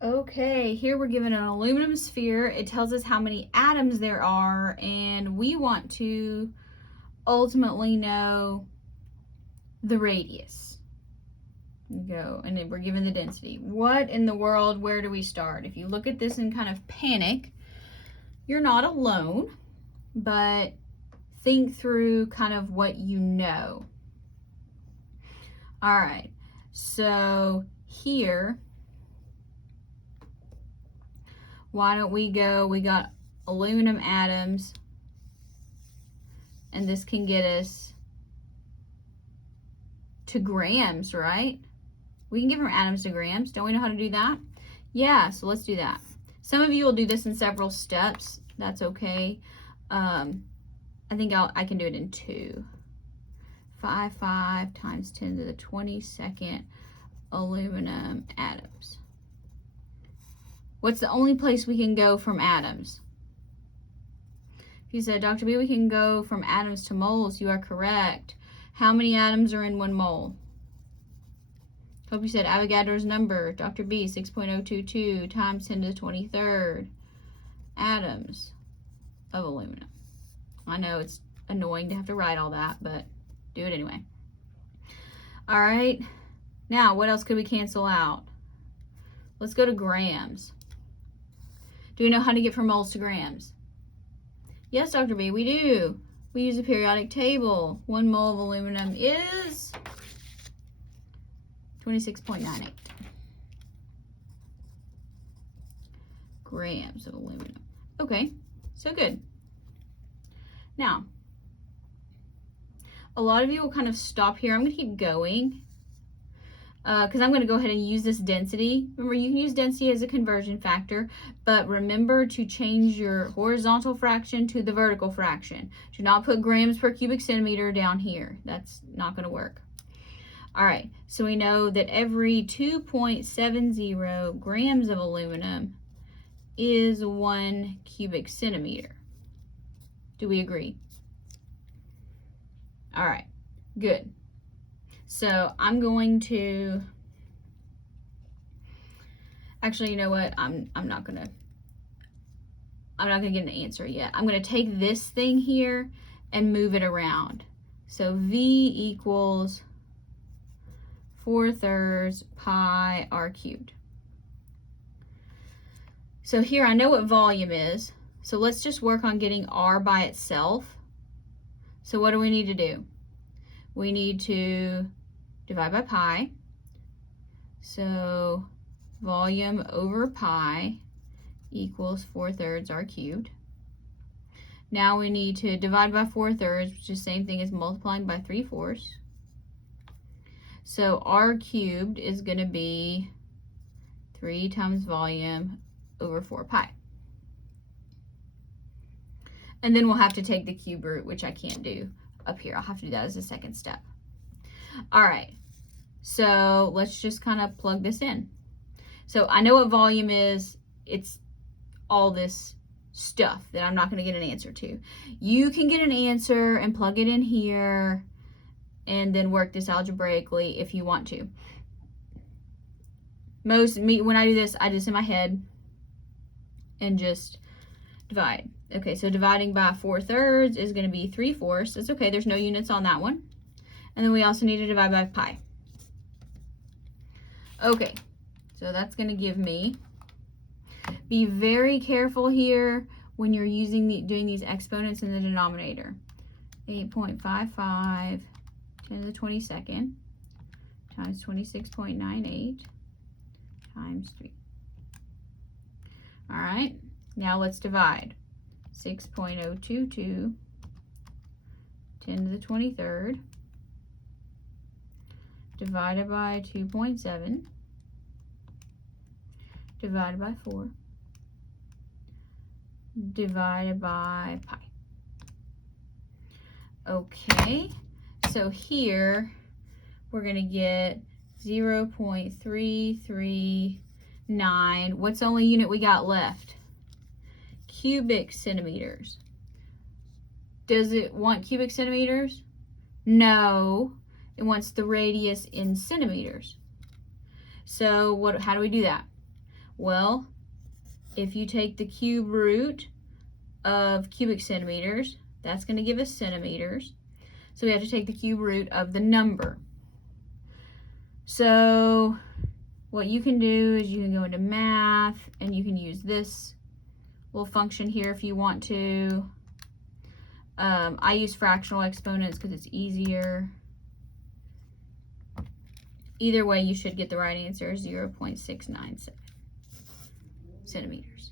Okay, here we're given an aluminum sphere. It tells us how many atoms there are, and we want to ultimately know the radius. Go, and then we're given the density. What in the world, where do we start? If you look at this and kind of panic, you're not alone, but think through kind of what you know. All right, so here, why don't we go, we got aluminum atoms, and this can get us to grams, right? We can get from atoms to grams. Don't we know how to do that? Yeah, so let's do that. Some of you will do this in several steps. That's okay. I think I can do it in 2. 5 times 10 to the 22nd aluminum atoms. What's the only place we can go from atoms? If you said, Dr. B, we can go from atoms to moles, you are correct. How many atoms are in 1 mole? Hope you said Avogadro's number. Dr. B, 6.022 times 10 to the 23rd atoms of aluminum. I know it's annoying to have to write all that, but do it anyway. All right, now what else could we cancel out? Let's go to grams. Do we know how to get from moles to grams? Yes, Dr. B, we do. We use a periodic table. 1 mole of aluminum is 26.98 grams of aluminum. Okay, so good. Now, a lot of you will kind of stop here. I'm going to keep going because I'm going to go ahead and use this density. Remember, you can use density as a conversion factor, but remember to change your horizontal fraction to the vertical fraction. Do not put grams per cubic centimeter down here. That's not going to work. All right, so we know that every 2.70 grams of aluminum is 1 cubic centimeter. Do we agree? All right, good. So I'm going to, actually, you know what? I'm not gonna get an answer yet. I'm gonna take this thing here and move it around. So V equals 4/3 pi r cubed. So here I know what volume is. So let's just work on getting r by itself. So what do we need to do? We need to divide by pi. So volume over pi equals 4/3 r cubed. Now we need to divide by 4/3, which is the same thing as multiplying by 3/4. So r cubed is going to be 3 times volume over 4 pi. And then we'll have to take the cube root, which I can't do up here. I'll have to do that as a second step. All right, so let's just kind of plug this in. So I know what volume is. It's all this stuff that I'm not going to get an answer to. You can get an answer and plug it in here and then work this algebraically if you want to. When I do this, I just in my head and just divide. Okay, so dividing by 4/3 is going to be 3/4. That's okay, there's no units on that one. And then we also need to divide by pi. Okay, so that's going to give me, be very careful here when you're doing these exponents in the denominator. 8.55 10 to the 22nd times 26.98 times 3. All right, now let's divide. 6.022 10 to the 23rd divided by 2.7 divided by 4 divided by pi. Okay, so here we're going to get 0.339. What's the only unit we got left? Cubic centimeters. Does it want cubic centimeters? No, it wants the radius in centimeters. So how do we do that? Well, if you take the cube root of cubic centimeters, that's going to give us centimeters. So we have to take the cube root of the number. So what you can do is you can go into math and you can use this little function here if you want to. I use fractional exponents because it's easier. Either way, you should get the right answer, 0.697 centimeters.